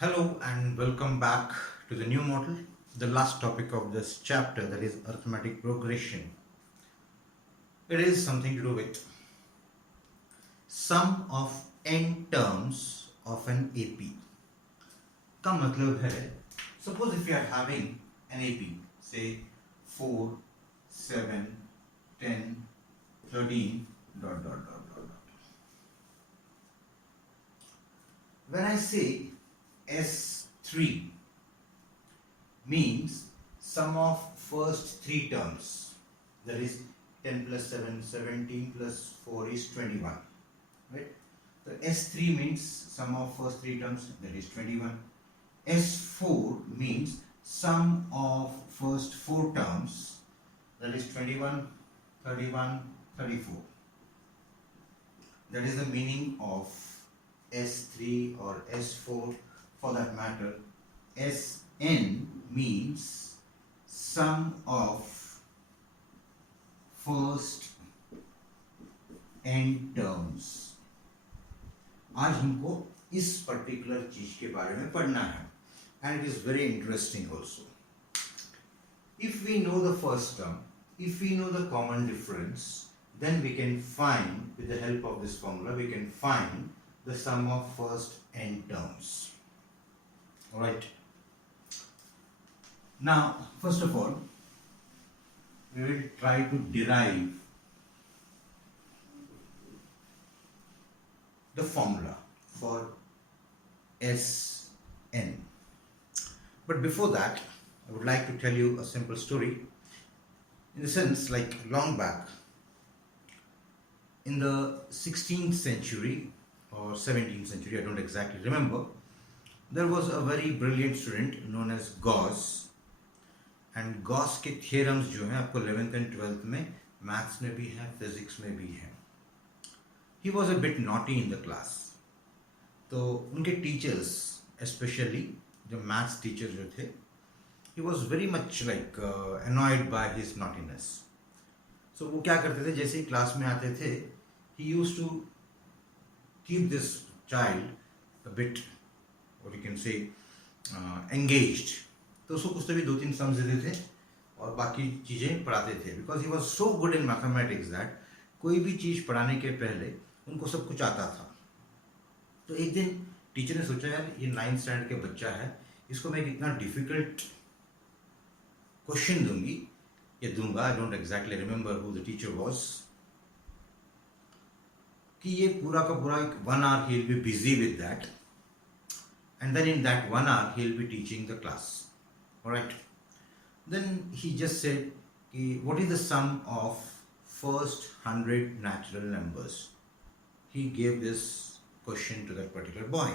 Hello and welcome back to the new model. The last topic of this chapter, that is arithmetic progression. It is something to do with sum of n terms of an AP. का मतलब है, suppose if you are having an AP, say 4, 7, 10, 13, dot dot dot dot dot. When I say S3 means sum of first three terms, that is 10 plus 7, 17 plus 4 is 21, right? So S3 means sum of first three terms, that is 21. S4 means sum of first four terms, that is 21, 31, 34. That is the meaning of S3 or S4. For that matter, Sn means sum of first n terms. आज हमको इस particular चीज के बारे में पढ़ना है, and it is very interesting also. If we know the first term, if we know the common difference, then we can find, with the help of this formula, we can find the sum of first n terms. Alright. Now, first of all, we will try to derive the formula for Sn. But before that, I would like to tell you a simple story. In the sense, like long back, in the 16th century or 17th century, I don't exactly remember, there was a very brilliant student known as Gauss. And Gauss के theorems जो हैं आपको 11th and 12th में maths में भी हैं, physics में भी हैं. He was a bit naughty in the class. तो उनके टीचर्स, स्पेशली जो मैथ्स टीचर जो थे, he was very much like annoyed by his naughtiness. So वो क्या करते थे, जैसे ही क्लास में आते थे, he used to keep this child a bit, what you can say, engaged. तो उसको कुछ तो भी 2-3 सम्स देते थे और बाकी चीज़ें पढ़ाते थे, because he was so good in mathematics that कोई भी चीज़ पढ़ाने के पहले उनको सब कुछ आता था. तो एक दिन टीचर ने सोचा, यार ये 9th स्टैंडर्ड के बच्चा है, इसको मैं कितना डिफिकल्ट क्वेश्चन दूंगी या दूंगा, I don't exactly remember who the teacher was, कि ये पूरा का पूरा 1 hour he will be busy with that, and then in that 1 hour he will be teaching the class. Alright. Then he just said, what is the sum of first 100 natural numbers? He gave this question to that particular boy.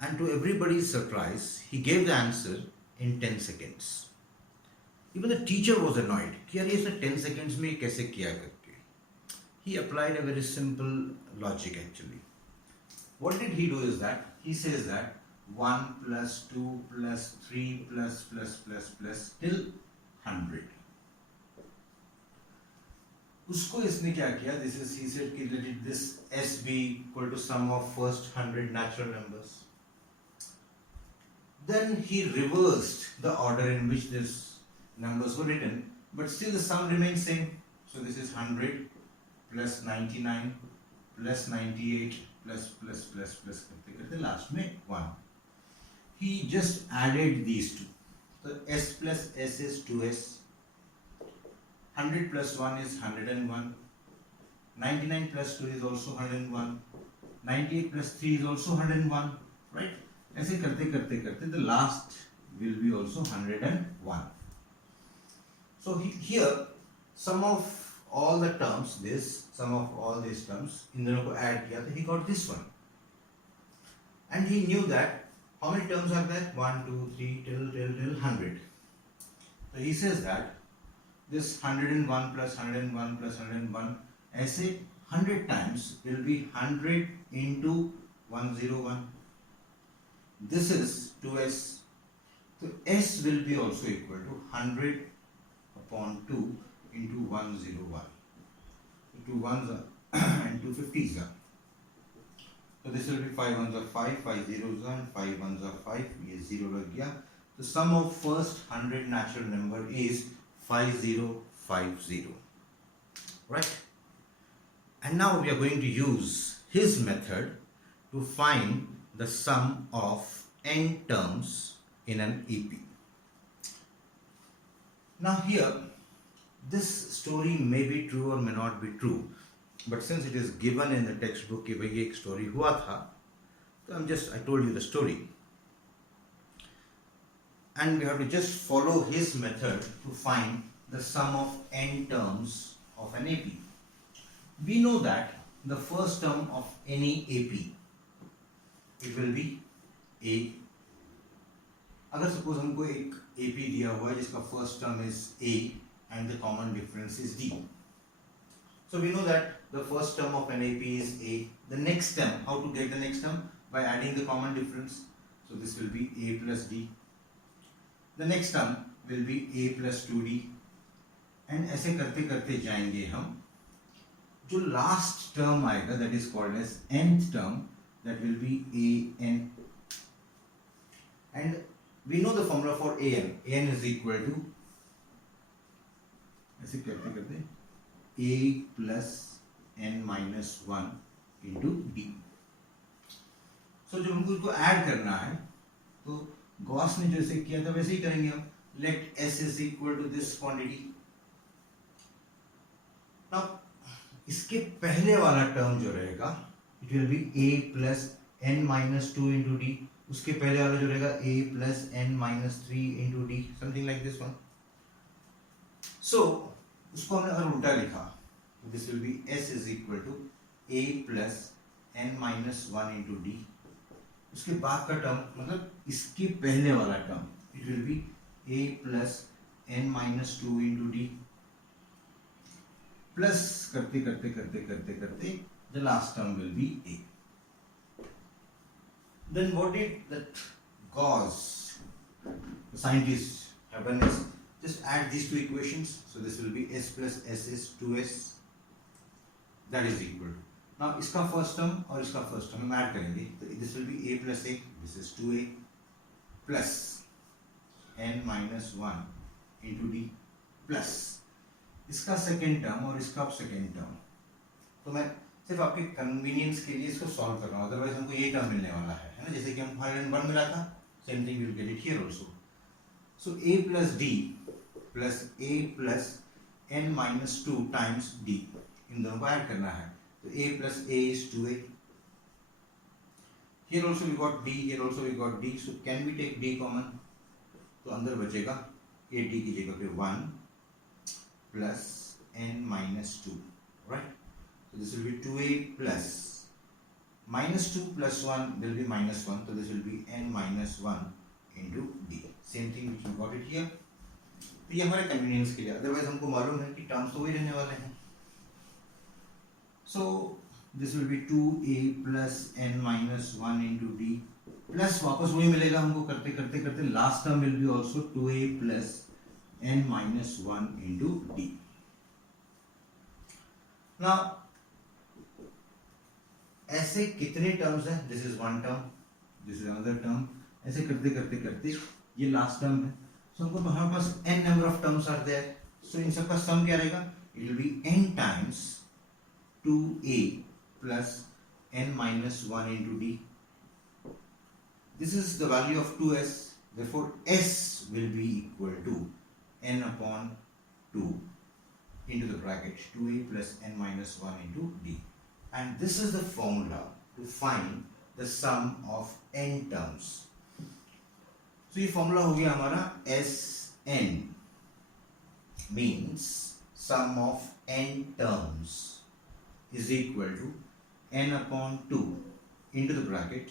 And to everybody's surprise, he gave the answer in 10 seconds. Even the teacher was annoyed. कि यार ये इसने 10 seconds में कैसे किया करके. He applied a very simple logic actually. What did he do is that, he says that 1 plus 2 plus 3 plus till 100. उसको इसने क्या किया, this is, he said कि let this S be equal to sum of first 100 natural numbers. Then he reversed the order in which these numbers were written, but still the sum remains same. So this is 100 plus 99 plus 98 plus करते करते last में 1. He just added these two. So S plus S is 2S. 100 plus 1 is 101. 99 plus 2 is also 101. 98 plus 3 is also 101. Right? ऐसे करते करते करते the last will be also 101. So here sum of all the terms, sum of all these terms, इन दोनों को add किया तो he got this one. And he knew that how many terms are there? 1, 2, 3 till 100. So he says that this 101 plus 101 plus 101, ऐसे 100 times will be 100 into 101. This is 2S. So S will be also equal to 100 upon 2 into 101. 2 ones are and 2 50s are. So this will be 5 ones are 5, 5 zeros are 5 ones are 5, ये 0 लग गया. The sum of first 100 natural number is 5050. Right? And now we are going to use his method to find the sum of n terms in an EP. Now here, this story may be true or may not be true, but since it is given in the textbook कि भाई ये एक story हुआ था, तो I told you the story. And we have to just follow his method to find the sum of n terms of an AP. We know that the first term of any AP, it will be A. अगर suppose हमको एक AP दिया हुआ है जिसका first term is A and the common difference is D. So we know that the first term of an AP is A. The next term, how to get the next term? By adding the common difference. So this will be A plus D. The next term will be A plus 2D. And ऐसे करते करते जाएंगे हम. जो last term आएगा, that is called as nth term, that will be AN. And we know the formula for AN. AN is equal to, ऐसे करते करते, A plus n minus 1 into D. So जब हमको इसको ऐड करना है, तो गॉस ने जैसे किया था वैसे ही करेंगे हम. Let S is equal to this quantity. Now इसके पहले वाला टर्म जो रहेगा, it will be A plus n minus 2 into D. उसके पहले वाला जो रहेगा A plus n minus 3 into D, something like this one. So उसको हमने अगर उल्टा लिखा, this will be S is equal to A plus n minus 1 into D. उसके बाद का टर्म मतलब इसके पहले वाला term, it will be A plus n minus 2 into D. Plus करते करते करते करते करते the last term will be A. Then what did that Gauss, the scientist, have done is just add these two equations. So this will be S plus S is 2S. That is equal to. Now इसका first term और इसका first term हम add करेंगे. तो this will be A plus A. This is 2A plus n minus 1 into D plus इसका second term और इसका second term. तो मैं सिर्फ आपके कन्वीनियंस के लिए इसको सॉल्व कर रहा हूँ, अदरवाइज हमको ये टर्म मिलने वाला है ना, जैसे कि हम 101 मिला था, same thing will get it here also. So A plus D plus A plus n minus 2 times D, इन दोनों को ऐड करना है. तो A plus A is 2A. Here also we got D, here also we got D. So can we take D common? तो अंदर बचेगा A D की जगह पे 1 plus n minus 2, right? So this will be 2A plus minus 2 plus 1 will be minus 1, so this will be n minus 1 into D. Same thing which we got it here. तो ये हमारे convenience के लिए, otherwise हमको मालूम है कि terms तो वही रहने वाले हैं. So this will be 2A plus n minus 1 into D plus वापस वही मिलेगा हमको करते करते करते. Last term will be also 2A plus n minus 1 into D. Now ऐसे कितने टर्म्स हैं? This is one term, this is another term. ऐसे करते करते करते ये लास्ट टर्म है. So हमको हमारे पास n number of terms are there. So इन सबका सम क्या रहेगा? It will be n times 2A plus n minus 1 into D. This is the value of 2S. Therefore S will be equal to n upon 2 into the bracket 2A plus n minus 1 into D. And this is the formula to find the sum of n terms. So ये formula हो गया हमारा Sn, means sum of n terms is equal to n upon 2 into the bracket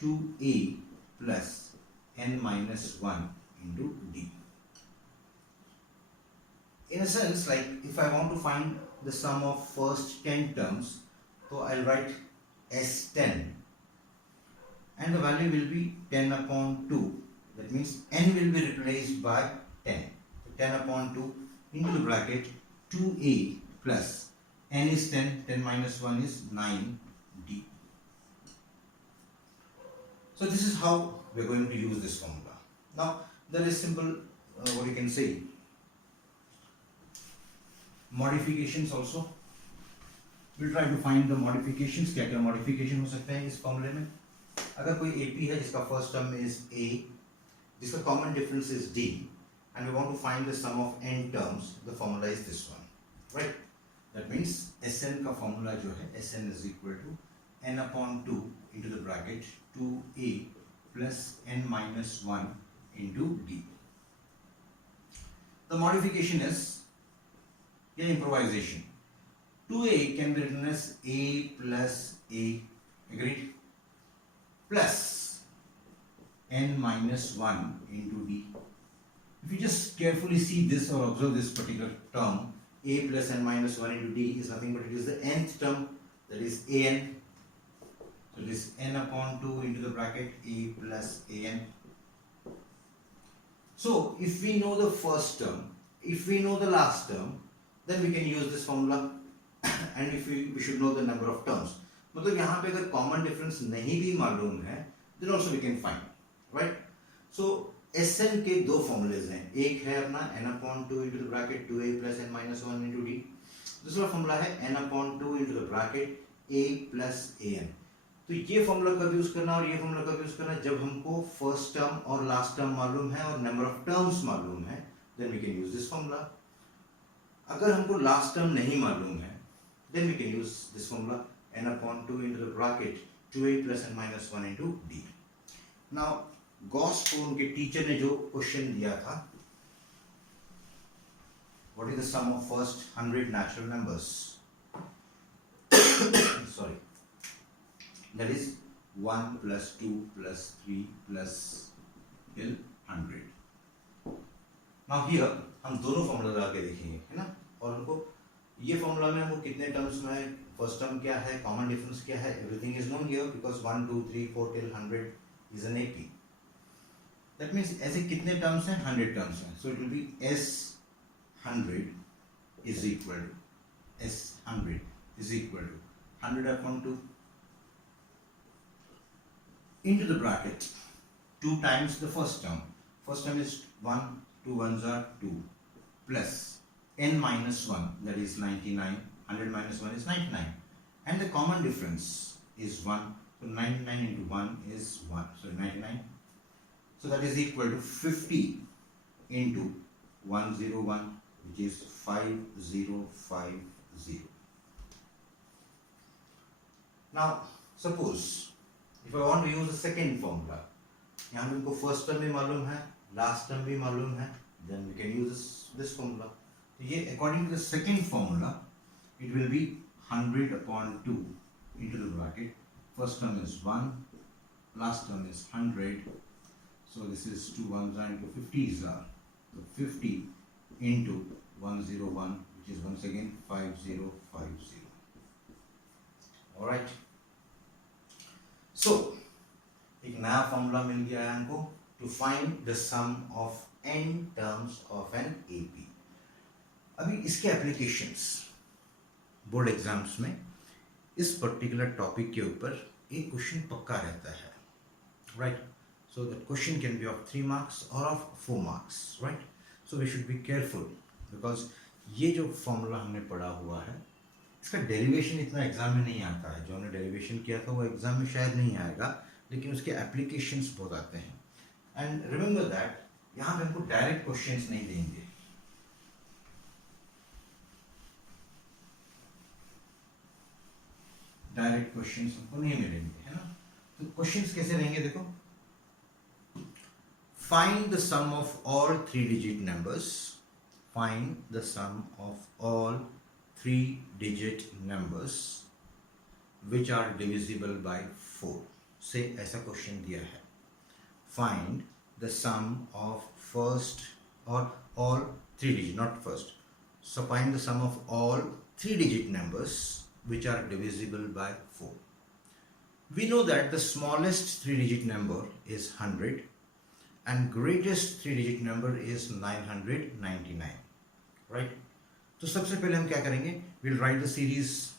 2A plus n minus 1 into D. In a sense, like if I want to find the sum of first 10 terms, so I'll write S10 and the value will be 10 upon 2. That means n will be replaced by 10. So 10 upon 2 into the bracket 2A plus n is 10, 10 minus 1 is 9D. So this is how we're going to use this formula. Now there is simple what you can say modifications also. We'll try to find the modifications. क्या क्या modification हो सकते हैं इस फॉर्मूले में. अगर कोई AP है जिसका फर्स्ट टर्म इज A, जिसका common difference is D, and we want to find the sum of n terms, the formula is this one, right? That means Sn का formula जो है Sn is equal to n upon 2 into the bracket 2A plus n minus 1 into D. The modification is या improvisation. 2A can be written as A plus A, agreed, plus n minus 1 into D. If you just carefully see this or observe this particular term, A plus n minus 1 into D is nothing but it is the nth term, that is An. So it is n upon 2 into the bracket A plus An. So if we know the first term, if we know the last term, then we can use this formula. And if we should know the number of terms. मतलब यहाँ पे अगर common difference नहीं भी मालूम है, then also we can find, right? So Sn के दो formulas हैं. एक है अपना n upon 2 into the bracket 2a plus n minus 1 into d. दूसरा formula है n upon 2 into the bracket a plus an. तो ये formula कब यूज करना और ये formula कब यूज करना? जब हमको first term और last term मालूम है और number of terms मालूम है, then we can use this formula. अगर हमको last term नहीं मालूम है, then we can use this formula n upon 2 into the bracket 2a plus n minus 1 into d. Now Gauss को उनके टीचर ने जो क्वेश्चन दिया था, what is the sum of first 100 natural numbers? Sorry, that is 1 plus 2 plus 3 plus till 100. Now here हम दोनों formula लगा के देखेंगे, है ना? और उनको ये फॉर्मूला में हमको कितने टर्म्स में, फर्स्ट टर्म क्या है, कॉमन डिफरेंस क्या है, everything is known here because 1 2 3 4 till 100 is an AP. That means ऐसे कितने टर्म्स हैं? 100 टर्म्स हैं. So it will be S100 is equal to S100 is equal to 100 upon 2 into the bracket 2 times the first term. First term is 1, 2 ones are 2 plus n minus 1, that is 99. 100 minus 1 is 99, and the common difference is 1. So 99 into 1 is 1, so 99. So that is equal to 50 into 101, which is 5050. Now suppose if I want to use the second formula, यहाँ पे हमको first term भी मालूम है, last term भी मालूम है, then we can use this formula. तो ये according to the second formula, it will be 100 upon 2 into the bracket. First term is 1, last term is 100. So this is 2 ones are into 50s are. So 50 into 101, which is once again 5050. Alright. So एक नया formula मिल गया है हमको to find the sum of n terms of an AP. अभी इसके applications board exams में इस particular topic के ऊपर एक क्वेश्चन पक्का रहता है, right? So that question can be of 3 marks और of 4 marks, right? So we should be careful because ये जो फॉर्मूला हमने पढ़ा हुआ है इसका डेरिवेशन इतना एग्जाम में नहीं आता है. जो हमने डेरिवेशन किया था वो एग्जाम में शायद नहीं आएगा, लेकिन उसके एप्लीकेशंस बहुत आते हैं. एंड रिमेंबर दैट यहाँ पे हमको डायरेक्ट क्वेश्चंस नहीं देंगे. डायरेक्ट क्वेश्चंस हमको नहीं मिलेंगे, है ना? तो क्वेश्चंस कैसे रहेंगे? देखो, find the sum of all 3 digit numbers. Find the sum of all 3 digit numbers which are divisible by 4. से ऐसा क्वेश्चन दिया है. Find the sum of first or all 3 digit, not first. So find the sum of all 3 digit numbers which are divisible by 4. We know that the smallest 3 digit number is 100 and greatest 3 digit number is 999, right? तो सबसे पहले हम क्या करेंगे? We'll write the series.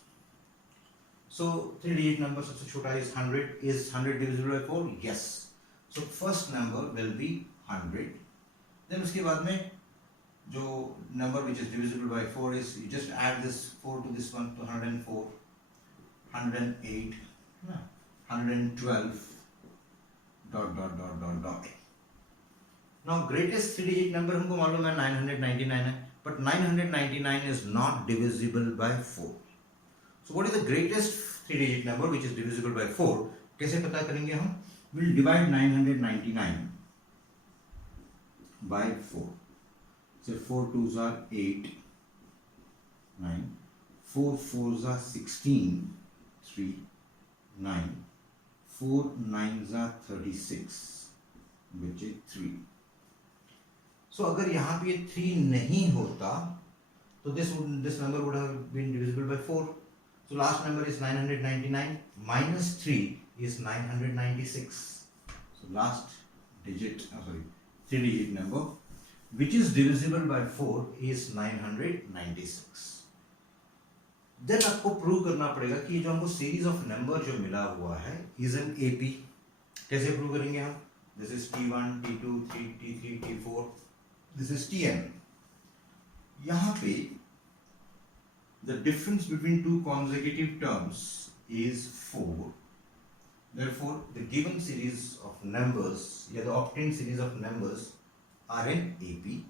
So 3-digit number सबसे छोटा is 100. Is 100 divisible by 4? Yes. So first number will be 100. Then उसके बाद में जो number which is divisible by 4 is, you just add this 4 to this one, to 104, 108, 112, dot. Now greatest 3-digit number हमको मालूम है 999 है, but 999 is not divisible by 4. So what is the greatest 3-digit number which is divisible by 4? कैसे पता करेंगे हम? We'll divide 999 by 4. So 4 2s are 8, 9. 4 4s are 16, 3, 9. 4 9s are 36, which is 3. So अगर यहाँ पे 3 नहीं होता तो this number would have been divisible by 4. So last number is 999 minus 3 is 996. So last digit, 3-digit number which is divisible by 4 is 996. Then आपको prove करना पड़ेगा कि जो हमको सीरीज ऑफ नंबर जो मिला हुआ है is an AP. कैसे प्रूव करेंगे हम? This is T1, T2, T3, T4. This is Tn. यहाँ पे the difference between two consecutive terms is 4. Therefore, the given series of numbers, the obtained series of numbers are an AP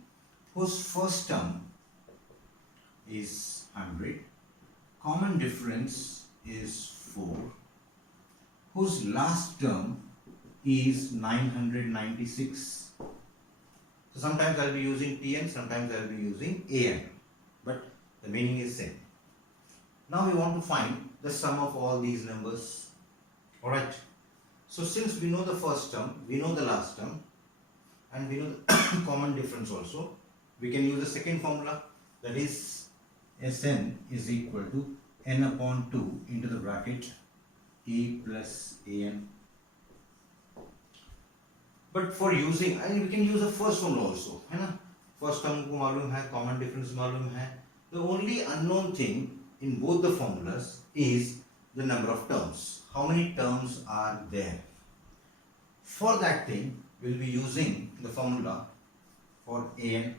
whose first term is 100, common difference is 4, whose last term is 996. So sometimes I'll be using Tn, sometimes I'll be using An, but the meaning is same. Now we want to find the sum of all these numbers. Alright. So since we know the first term, we know the last term, and we know the common difference also, we can use the second formula, that is Sn is equal to n upon 2 into the bracket a plus an. But for using, we can use the first formula also, है ना? First term को मालूम है, common difference मालूम है. The only unknown thing in both the formulas is the number of terms. How many terms are there? For that thing, we'll be using the formula for an.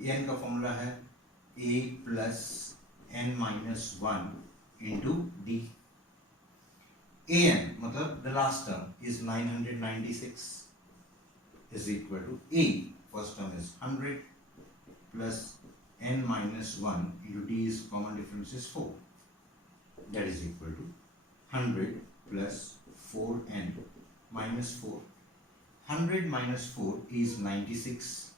An का formula है a plus n minus 1 into d. An मतलब the last term is 996 is equal to a. First term is 100 plus n minus 1 into d is common difference is 4. That is equal to 100 plus 4n minus 4. 100 minus 4 is 96.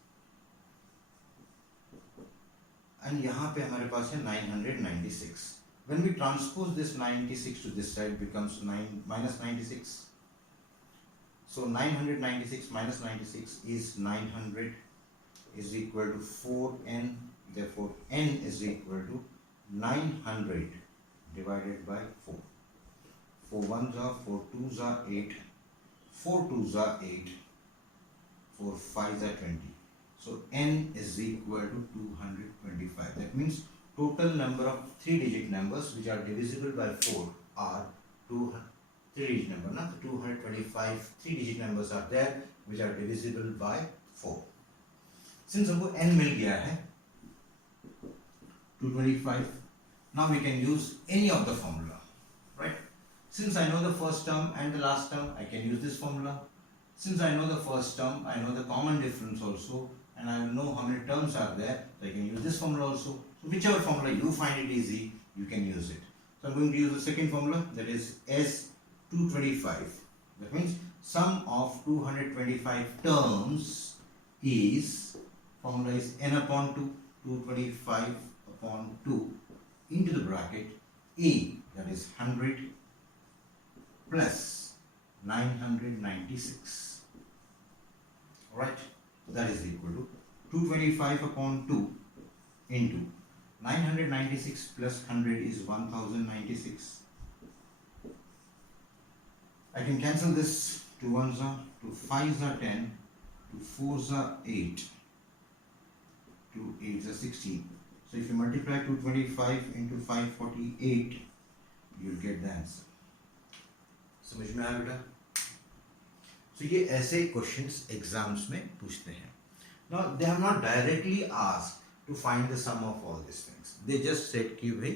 And यहाँ पे हमारे पास है 996. When we transpose this 96 to this side, becomes minus 96. So 996 minus 96 is 900 is equal to 4n. Therefore, n is equal to 900 divided by 4. 4 1s are 4 2s are 8. 4 2s are 8. 4 5s are 20. So n is equal to 225. That means total number of 3-digit numbers which are divisible by 4 are 3-digit number. Not 225 3-digit numbers are there which are divisible by 4. Since हमको n मिल गया है 225, now we can use any of the formula, right? Since I know the first term and the last term, I can use this formula. Since I know the first term, I know the common difference also, and I know how many terms are there, so I can use this formula also. So whichever formula you find it easy, you can use it. So I'm going to use the second formula, that is S225. That means sum of 225 terms is, formula is n upon 2, 225 upon 2 into the bracket a, that is 100 plus 996. Alright, that is equal to 225 upon 2 into 996 plus 100 is 1096. I can cancel this. 2 1s are, 2 5s are 10, 2 4s are 8, 2 8s are 16. So if you multiply 225 into 548, you'll get the answer. समझ में आया बेटा? So ये ऐसे questions exams में पूछते हैं. Now they have not directly asked to find the sum of all these things. They just said कि भाई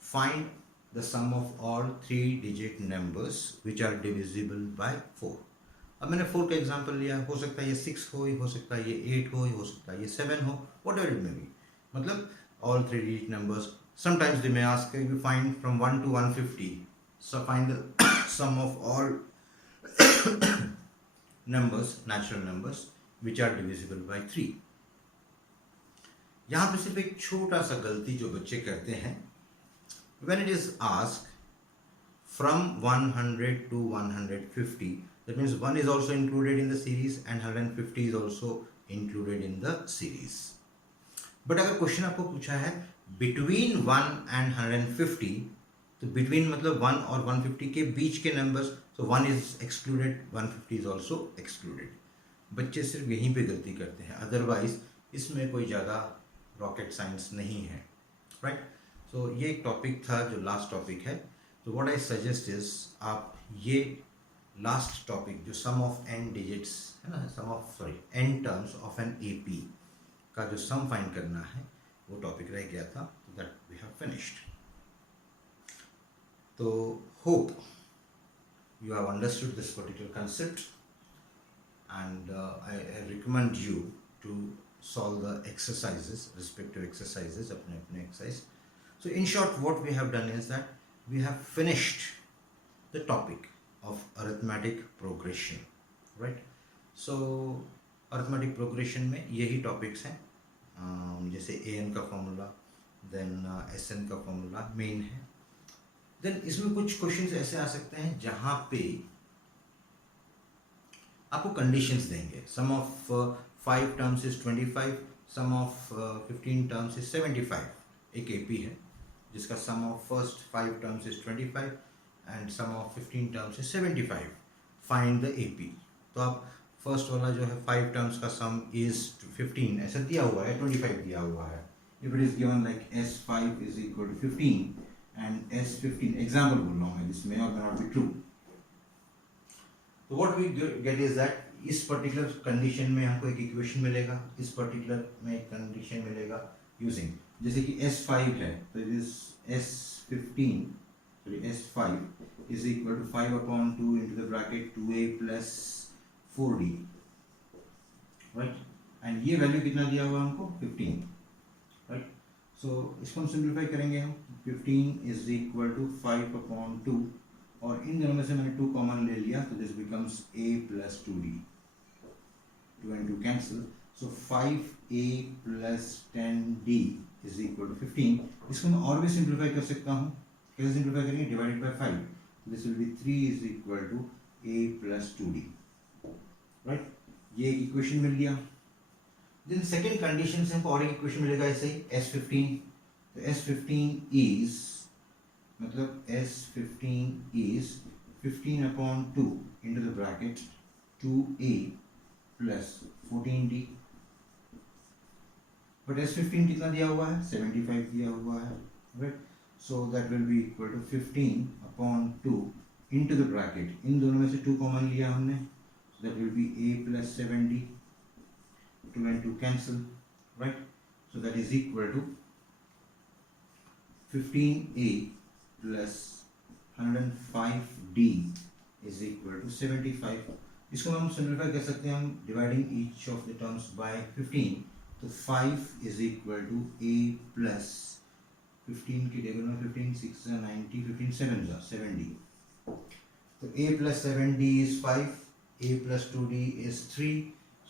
find the sum of all 3-digit numbers which are divisible by 4. अब मैंने 4 का एग्जाम्पल लिया. हो सकता है ये 6 हो सकता है ये 8 हो सकता है ये 7 हो, whatever it may be. मतलब all 3-digit numbers. Sometimes they may ask you find from 1 to 150. So find the sum of all numbers, natural numbers, which are divisible by 3. यहाँ पे सिर्फ एक छोटा सा गलती जो बच्चे करते हैं, when it is asked from 100 to 150, that means 1 is also included in the series and 150 is also included in the series. But अगर क्वेश्चन आपको पूछा है between 1 and 150, तो between मतलब 1 और 150 के बीच के numbers, so 1 is excluded, 150 is also excluded. बच्चे सिर्फ यहीं पे गलती करते हैं, अदरवाइज इसमें कोई ज़्यादा रॉकेट साइंस नहीं है, राइट? सो ये एक टॉपिक था जो लास्ट टॉपिक है. तो व्हाट आई सजेस्ट इज आप ये लास्ट टॉपिक जो सम ऑफ n डिजिट्स है ना, n terms of an AP का जो सम फाइंड करना है वो टॉपिक रह गया था. That we have finished. तो hope you have understood this particular concept, and I recommend you to solve the exercises, respective exercises, apne exercise. So in short, what we have done is that we have finished the topic of arithmetic progression, right? So arithmetic progression में यही topics हैं, जैसे an का formula, then sn का formula main है. Then इसमें कुछ questions ऐसे आ सकते हैं जहां पे आपको कंडीशंस देंगे. Sum of 5 terms is 25, sum of 15 terms is 75. एक एपी है जिसका sum of first 5 terms is 25 and sum of 15 terms is 75. Find the AP. तो आप फर्स्ट वाला जो है 5 टर्म्स का सम इज 15 ऐसा दिया हुआ है, 25 दिया हुआ है. If it is given like S5 is equal to 15 and S15, example बोल रहा हूँ मैं, this may or may not be true. तो what we get is that इस पर्टिकुलर कंडीशन में हमको एक इक्वेशन मिलेगा, इस पर्टिकुलर में एक कंडीशन मिलेगा यूजिंग, जैसे कि S5 है तो this S5 is equal to 5 upon 2 into the bracket 2a plus 4d, right? and ये वैल्यू कितना दिया हुआ हमको 15, right? सो इसको हम सिंप्लीफाई करेंगे. हम 15 इज इक्वल टू 5 अपॉन 2, और इन दोनों में से मैंने 2 कॉमन ले लिया तो this becomes a plus 2d. 2 and 2 cancel, so 5a plus 10d is equal to 15. इसको मैं और भी सिंप्लीफाई कर सकता हूँ. कैसे सिंप्लीफाई करेंगे? Divided by 5. This will be 3 is equal to a plus 2d, right? ये इक्वेशन मिल गया. Then second condition से हमको और एक इक्वेशन मिलेगा ऐसे ही S15. तो S15 is मतलब S15 is 15 upon 2 into the bracket 2a plus 14d. But S15 कितना दिया हुआ है? 75 दिया हुआ है, right? So that will be equal to 15 upon 2 into the bracket. इन दोनों में से 2 कॉमन लिया हमने, so that will be a plus 7d. 2 and 2 cancel, right? So that is equal to 15a plus 105d is equal to 75. इसको हम simplify कर सकते हैं, हम dividing each of the terms by 15. तो 5 is equal to a plus 15 के table में 15 6 90, 15 7 70. तो a plus 7d is 5, a plus 2d is 3.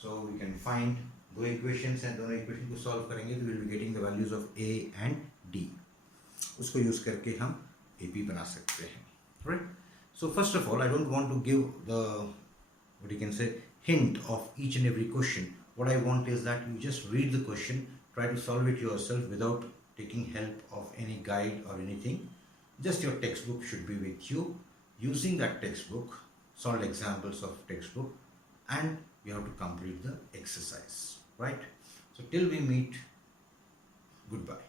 So we can find दो इक्वेशंस हैं, दोनों इक्वेशन को सॉल्व करेंगे तो will be getting the values of a and d. उसको यूज करके हम AP बना सकते हैं, right? So first of all I don't want to give the what you can say hint of each and every question. What I want is that you just read the question, try to solve it yourself without taking help of any guide or anything. Just your textbook should be with you. Using that textbook, solve examples of textbook, and you have to complete the exercise, right? So till we meet, goodbye.